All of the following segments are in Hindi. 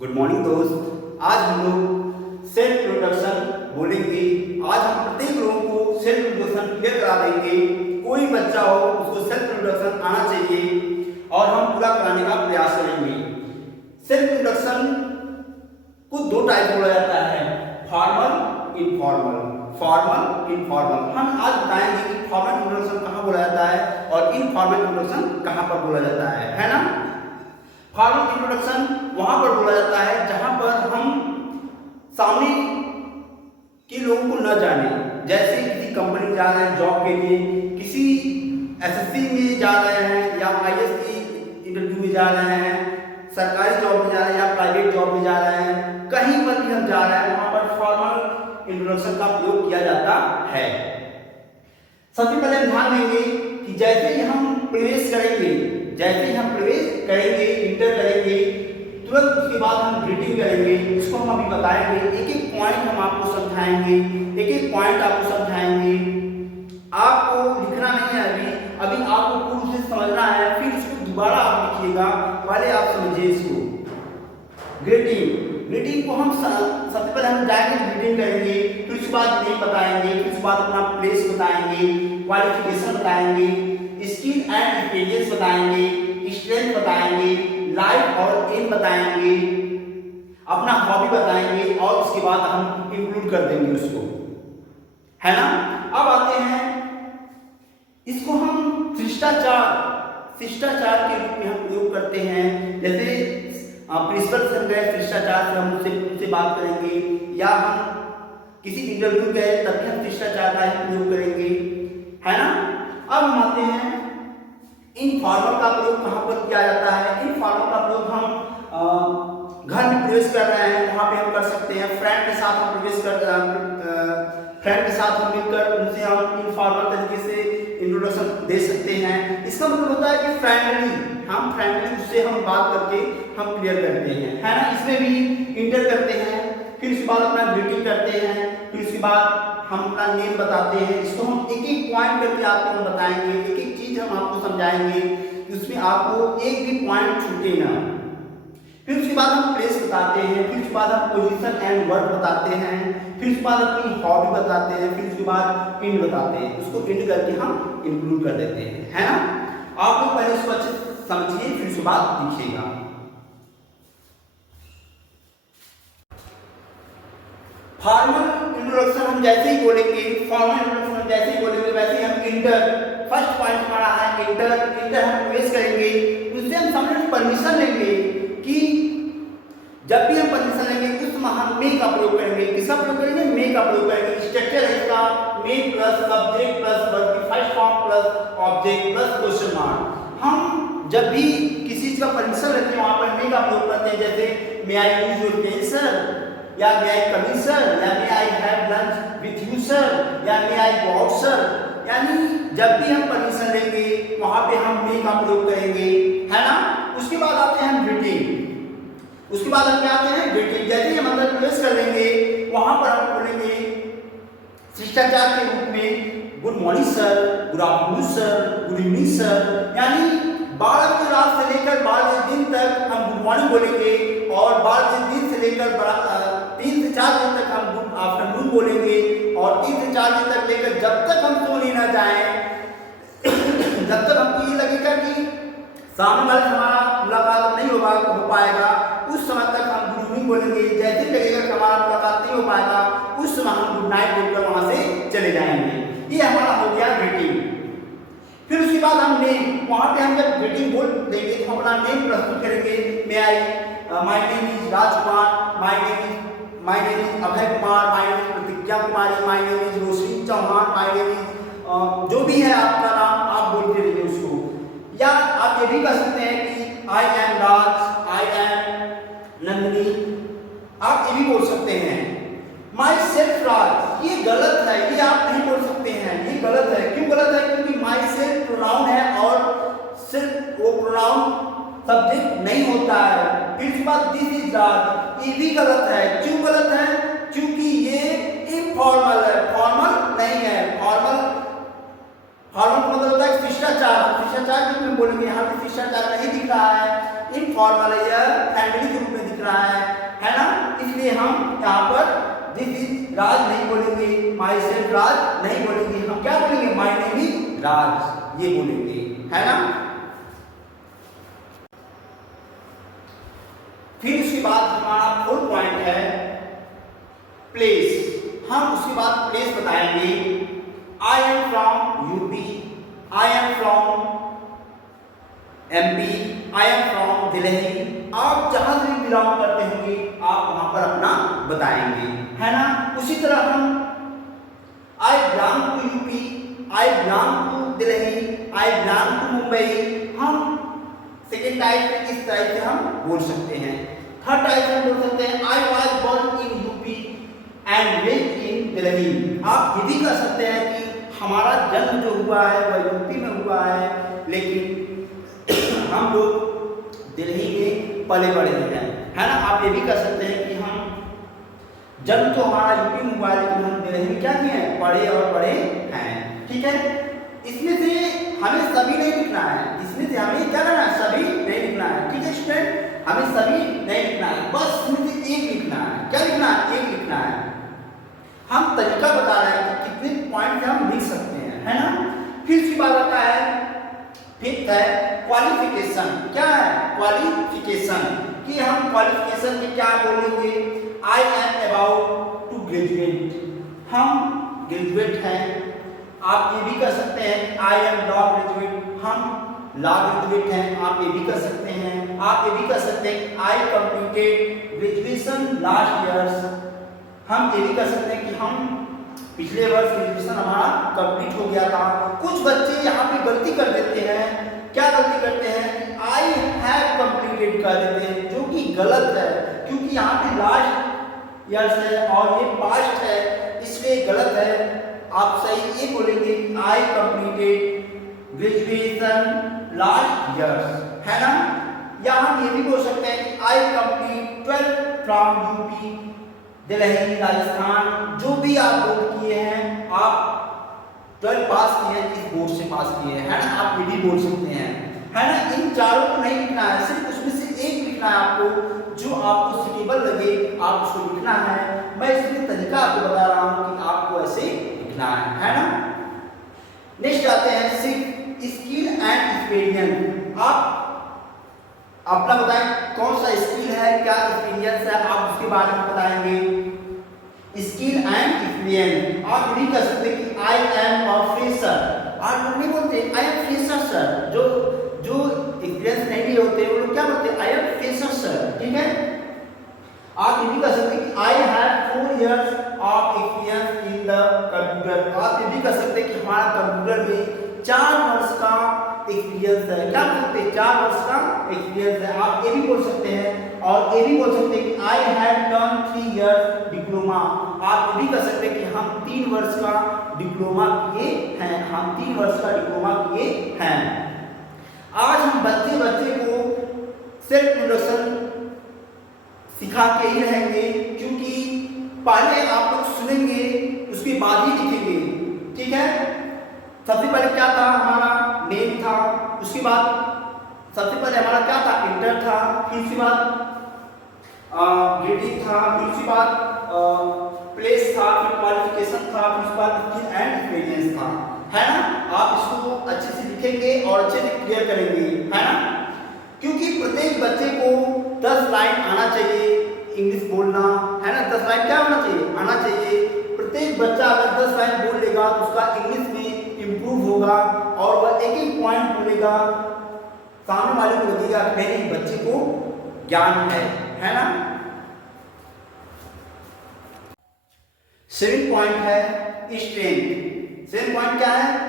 गुड मॉर्निंग दोस्त। आज हम लोग सेल्फ इंट्रोडक्शन बोलेंगे। आज हम प्रत्येक लोगों को सेल्फ इंट्रोडक्शन क्लियर करा देंगे। कोई बच्चा हो उसको सेल्फ इंट्रोडक्शन आना चाहिए और हम पूरा कराने का प्रयास करेंगे। सेल्फ इंट्रोडक्शन को दो टाइप बोला जाता है, फॉर्मल इनफॉर्मल। फॉर्मल इनफॉर्मल हम आज बताएंगे कि फॉर्मल इंट्रोडक्शन कहाँ बोला जाता है और इनफॉर्मल इंट्रोडक्शन कहाँ पर बोला जाता है ना। फॉर्मल इंट्रोडक्शन वहां पर बोला जाता है जहां पर हम सामने के लोगों को न जाने, जैसे किसी कंपनी जा रहे हैं जॉब के लिए, किसी एसएससी में जा रहे हैं या आईएएस की इंटरव्यू में जा रहे हैं, सरकारी जॉब में जा रहे हैं या प्राइवेट जॉब में जा रहे हैं, कहीं पर भी हम जा रहे हैं वहां पर फॉर्मल इंट्रोडक्शन का प्रयोग किया जाता है। सबसे पहले ध्यान देंगे कि जैसे ही हम प्रवेश करेंगे, इंटर करेंगे, तुरंत उसके बाद हम ग्रीटिंग करेंगे। इसको हम अभी बताएंगे, एक एक पॉइंट हम आपको समझाएंगे, एक एक पॉइंट आपको समझाएंगे। आपको लिखना नहीं है अभी आपको पूर्ण से समझना है, फिर इसको दोबारा आप लिखिएगा। पहले आप समझिए इसको। ग्रीटिंग को हम सबसे पहले हम जाएंगे ग्रीटिंग करेंगे, फिर उसके बाद नेम बताएंगे, फिर उसके बाद अपना प्लेस बताएंगे, क्वालिफिकेशन बताएंगे, स्किल एंड एक्सपीरियंस बताएंगे, स्ट्रेंथ बताएंगे, लाइफ और एम बताएंगे, अपना हॉबी बताएंगे और उसके बाद हम इंक्लूड कर देंगे उसको, है ना। अब आते हैं, इसको हम शिष्टाचार के रूप में हम प्रयोग करते हैं। जैसे प्रिंसिपल सर गए शिष्टाचार से हम उनसे बात करेंगे, या हम किसी इंटरव्यू गए तब भी हम शिष्टाचार का ही प्रयोग करेंगे, है ना। अब हम आते हैं इनफॉर्मल का प्रयोग कहाँ पर किया जाता है। इनफॉर्मल का प्रयोग हम घर में प्रवेश कर रहे हैं वहाँ पे हम कर सकते हैं। फ्रेंड के साथ हम फ्रेंड के साथ हम मिलकर उनसे हम इनफॉर्मल तरीके से इंट्रोडक्शन दे सकते हैं। इसका मतलब होता है कि फ्रेंडली उससे हम बात करके हम क्लियर करते हैं, है ना। इसमें भी इंटर करते हैं, फिर उसके बाद अपना ग्रीटिंग करते हैं, फिर उसके बाद हम अपना नेम बताते हैं। इसको हम एक एक पॉइंट करके आपको हम बताएंगे, एक एक चीज हम आपको समझाएंगे कि उसमें आपको एक भी पॉइंट छूटे ना। फिर उसके बाद हम प्लेस बताते हैं, फिर उसके बाद हम पोजीशन एंड वर्क बताते हैं, फिर उसके बाद अपनी हॉबी बताते हैं, फिर उसके बाद इंड बताते हैं। उसको इंड करके हम इंक्लूड कर देते हैं, है ना। आप लोग पहले उसको अच्छे से समझिए, फिर उसके बाद लिखिएगा। फॉर्मल इंट्रोडक्शन हम जैसे ही बोलेंगे, वैसे ही हम इंटर, फर्स्ट पॉइंट हमारा है इंटर हम प्रवेश करेंगे। उससे हम सामने परमिशन लेंगे कि जब भी हम परमिशन लेंगे उस हम मे का प्रयोग करेंगे। किसका प्रयोग करेंगे? मे का प्रयोग करेंगे। स्ट्रक्चर है इसका मे प्लस सब्जेक्ट प्लस वर्ब की first form plus object plus question mark. हम जब भी किसी चीज का परमिशन लेते हैं वहां पर मे का प्रयोग करते हैं। जैसे may I use your pen sir, या may I come in sir, या may I have lunch with you sir, या मे आई गो आउट सर। यानी जब भी हम परमिशन लेंगे वहां पे हम मे का प्रयोग करेंगे, है ना। उसके बाद आते हैं ग्रीटिंग। उसके बाद हम क्या आते हैं ग्रीटिंग। जैसे ही हम अंदर प्रवेश कर लेंगे वहां पर हम बोलेंगे शिष्टाचार के रूप में good morning sir, good afternoon sir, good evening sir. यानी बारह की रात से लेकर 12 दिन तक हम गुड मॉर्निंग बोलेंगे और 12 दिन से लेकर 3 से 4 दिन तक हम गुड आफ्टरनून बोलेंगे और 3 से 4 दिन तक लेकर जब तक हम सोने ना जाएं, जब तक हमको ये लगेगा कि सामने वाले हमारा मुलाकात नहीं हो पाएगा, उस समय तक हम गुड इवनिंग बोलेंगे। जैसे लगेगा कि हमारा मुलाकात नहीं हो पाएगा उस समय हम गुड नाइट बोलकर वहां से चले जाएंगे। ये हमारा हो गया ग्रीटिंग। फिर उसके बाद हम नेम, वहां पे हम जब ग्रीटिंग बोल देंगे तो हम अपना नेम प्रस्तुत करेंगे। May I my name is Rajkumar, my name is Abhay Kumar, my name is Pratigya Kumari, my name is Roshni Chauhan, my name is जो भी है आपका नाम आप बोलते रहिए उसको। या आप ये भी कह सकते हैं कि I am Raj, I am Nandini, आप ये भी बोल सकते हैं। माई सेल्फ राज, ये गलत है, ये आप नहीं बोल सकते हैं, ये गलत है। क्यों गलत है? क्योंकि माई सेल्फ प्रोनाउन है और सिर्फ वो प्रोनाउन सब्जेक्ट नहीं होता है। फिर उसके बाद दिस इज राज, ये भी गलत है। क्यों गलत है? क्योंकि ये इनफॉर्मल है, फॉर्मल नहीं है। फॉर्मल मतलब होता है शिष्टाचार के रूप में बोलेंगे। यहाँ पे शिष्टाचार नहीं दिख रहा है। इनफॉर्मल फैमिली के रूप में दिख रहा है ना। इसलिए हम यहाँ पर दिस इज राज नहीं बोलेंगे, माई सेल्फ राज नहीं बोलेंगे, हम क्या बोलेंगे, माई नेम इज राज, ये बोलेंगे, है ना। फिर उसके बाद हमारा 4th पॉइंट है प्लेस। हम उसके बाद प्लेस बताएंगे। I am from UP, I am from MP, I am from Delhi. आप जहां से भी बिलोंग करते होंगे आप वहां पर अपना बताएंगे, है ना। उसी तरह हम I belong to UP, I belong to Delhi, I belong to Mumbai, हम सेकेंड टाइप इस टाइप से हम बोल सकते हैं। थर्ड टाइप हम बोल सकते हैं I was born in UP and lived in Delhi. आप ये भी कह सकते हैं कि हमारा जन्म जो हुआ है वह यूपी में हुआ है, लेकिन हम लोग दिल्ली में पले बड़े हैं, है ना। आप ये भी कह सकते हैं कि हम जन्म तो हमारा यूपी में हुआ है, लेकिन हम दिल्ली में क्या किए हैं, पढ़े और बड़े हैं, ठीक है। इसमें से हमें सभी नहीं लिखना है, इसमें से हमें क्या करना है, सभी नहीं लिखना है, ठीक है स्टूडेंट। हमें सभी नहीं लिखना है, बस इसमें से एक लिखना है। क्या लिखना है, एक लिखना है। हम तरीका बता रहे हैं कि कितने पॉइंट से हम लिख सकते हैं, है ना। फिर उसके बाद आता है 5th है क्वालिफिकेशन। क्या है, क्वालिफिकेशन, कि हम क्वालिफिकेशन में क्या बोलेंगे, I am about to graduate, हम ग्रेजुएट हैं। आप ये भी कर सकते हैं आई एम लॉ ग्रेजुएट, हम लॉ ग्रेजुएट हैं, आप ये भी कर सकते हैं। आप ये भी कर सकते हैं I completed graduation last years, हम ये भी कर सकते हैं कि हम पिछले वर्ष ग्रेजुएशन हमारा कंप्लीट हो गया था। कुछ बच्चे यहाँ पे गलती कर देते हैं, क्या गलती करते हैं, आई हैव कंप्लीटेड कर देते हैं, जो कि गलत है, क्योंकि यहाँ पे लास्ट ईयर्स है और ये पास्ट है, इसलिए गलत है। आप सही ये बोलेंगे I completed graduation last years, है ना। या हम ये भी बोल सकते हैं कि आई complete 12th from UP, Delhi, Rajasthan, जो भी आप बोर्ड किए हैं, आप 12 पास किए हैं, इस बोर्ड से पास किए हैं, है ना। आप ये भी बोल सकते हैं, है ना। इन चारों को नहीं लिखना है, सिर्फ उसमें से एक लिखना है आपको, जो आपको सूटेबल लगे आप उसको लिखना है। मैं इसमें तरीका आपको बता रहा हूँ कि आपको ऐसे लिखना है ना। नेक्स्ट आते हैं स्किल एंड एक्सपीरियंस। आप अपना बताएं कौन सा स्किल है, क्या एक्सपीरियंस है, आप उसके बारे में बताएंगे। स्किल एंड एक्सपीरियंस आप नहीं कर सकते कि आई एम अ फ्रेशर, आप लोग नहीं बोलते आई एम फ्रेशर सर, जो एक्सपीरियंस नहीं होते वो लोग क्या बोलते हैं, आई एम फ्रेशर सर, ठीक है। आप ये भी कर सकते कि I have 4 years of experience in the computer, आप ये भी कर सकते कि हमारा कंप्यूटर में 4 वर्ष का एक्सपीरियंस है, क्या बोलते हैं, 4 वर्ष का एक्सपीरियंस है, आप ये भी बोल सकते हैं। और ये भी बोल सकते हैं कि I have done 3 years diploma, आप ये भी कर सकते हैं कि हम 3 वर्ष का डिप्लोमा किए हैं, हम 3 वर्ष का डिप्लोमा किए हैं। आज हम बच्चे को सेल्फ इंट्रोडक्शन सिखा के ही रहेंगे, क्योंकि पहले आप लोग सुनेंगे उसके बाद ही लिखेंगे, ठीक है। सबसे पहले क्या था, हमारा नेम था, उसके बाद सबसे पहले हमारा क्या था, इंटर था, फिर उसके बाद ग्रेडिंग था, फिर उसके बाद प्लेस था, फिर क्वालिफिकेशन था, फिर उसके बाद स्किल एंड एक्सपीरियंस था, है ना। आप इसको अच्छे से लिखेंगे और अच्छे से क्लियर करेंगे, है ना। क्योंकि प्रत्येक बच्चे को 10 लाइन आना चाहिए इंग्लिश बोलना, है ना। 10 लाइन क्या होना चाहिए, आना चाहिए। प्रत्येक बच्चा अगर 10 लाइन बोल लेगा तो उसका इंग्लिश में इम्प्रूव होगा और वह एक पॉइंट बोलेगा, सामने वाले को लगेगा कि नहीं बच्चे को ज्ञान है ना। 7 पॉइंट है स्ट्रेंथ। 7 पॉइंट क्या है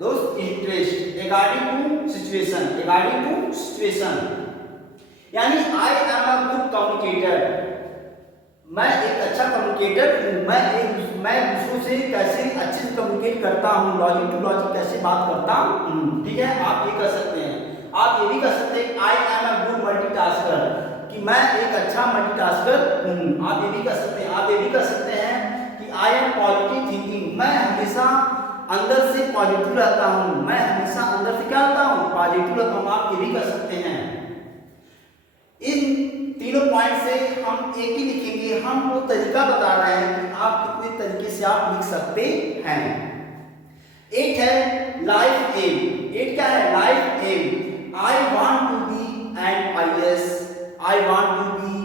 दोस्त, interest according to situation, according to situation, यानी I am a good communicator, मैं एक अच्छा कम्युनिकेटर हूँ, मैं दूसरों से कैसे अच्छे से कम्युनिकेट करता हूँ, लॉजिक टू लॉजिक कैसे बात करता हूँ, ठीक है। आप ये कर सकते हैं। आप ये भी कर सकते हैं I am a good multitasker, कि मैं एक अच्छा मल्टीटास्कर हूँ, आप ये भी कर सकते हैं। आप ये भी कर सकते हैं कि आई एम पॉजिटिव थिंकिंग, मैं हमेशा अंदर से पॉजिटिव रहता हूँ, मैं हमेशा अंदर से क्या रहता हूँ, पॉजिटिव रहता हूँ, आप ये भी कर सकते हैं। लाइन से हम एक ही लिखेंगे, हम वो तरीका बता रहे हैं कि आप कितने तरीके से आप लिख सकते हैं। 8 है लाइफ एम। 8 क्या है? Life aim. I want to be an IAS, I want to be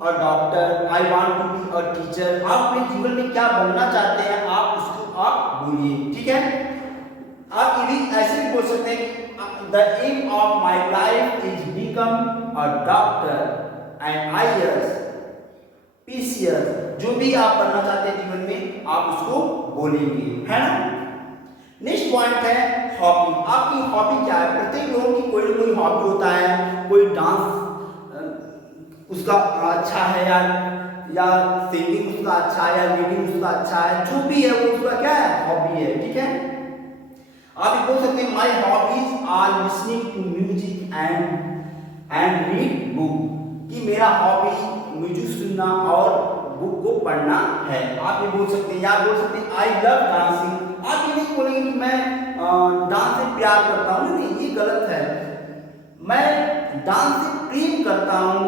a doctor, I want to be a teacher. आप अपने जीवन में क्या बनना चाहते हैं आप उसको आप बोलिए, ठीक है। आप ये भी ऐसे भी बोल सकते हैं the aim of my life is become a doctor and IAS, PCS, जो भी आप बनना चाहते हैं जीवन में आप उसको बोलेंगे, है ना। नेक्स्ट पॉइंट है हॉबी। आपकी हॉबी क्या है? प्रत्येक लोगों की कोई ना कोई हॉबी होता है। कोई डांस उसका अच्छा है या सिंगिंग उसका अच्छा है या रीडिंग उसका अच्छा है, जो भी है वो उसका क्या है? हॉबी है, ठीक है। आप ये बोल सकते हैं my hobbies are listening to music and read book, कि मेरा हॉबी म्यूजिक सुनना और बुक को पढ़ना है। आप ये बोल सकते हैं, या बोल सकते हैं आई लव डांसिंग। आप ये नहीं बोलेंगे कि मैं डांस से प्यार करता हूँ, नहीं, ये गलत है। मैं डांस से प्रेम करता हूँ,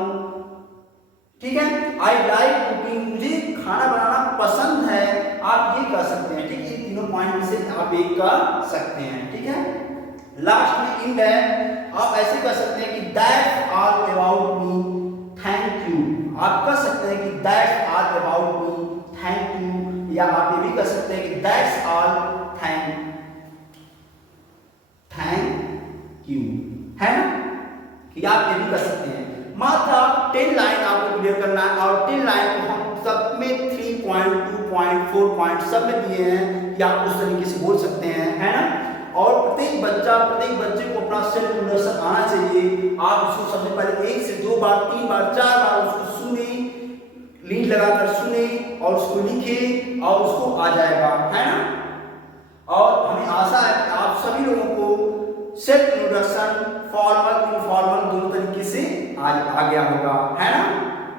ठीक है। आई लाइक कुकिंग, मुझे खाना बनाना पसंद है। आप ये कह सकते हैं, ठीक है। तीनों पॉइंट में से आप एक कह सकते हैं, ठीक है। लास्ट में इंड है, आप ऐसे कह सकते हैं कि that's all about me, thank you. आप कह सकते हैं कि that's all about me, thank you, या आप ये भी कह सकते हैं कि दैट्स ऑल थैंक यू, है ना, कि आप ये भी कर सकते हैं। मात्र आप 10 लाइन आपको क्लियर करना है, और 10 लाइन को हम सब में 3 पॉइंट, 2 पॉइंट, 4 पॉइंट सब में दिए हैं कि आप उस तरीके से बोल सकते हैं, है ना। और प्रत्येक बच्चे को अपना सेल्फ इंट्रोडक्शन आना चाहिए। आप उसको सबसे पहले 1 से 2 बार, 3 बार, 4 बार उसको सुने, लीड लगाकर सुने और उसको लिखे और उसको आ जाएगा, है ना। और हमें आशा है कि आप सभी लोगों को सेल्फ इंट्रोडक्शन फॉर्मल इनफॉर्मल दोनों तरीके से आ गया होगा, है ना।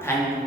Thank you.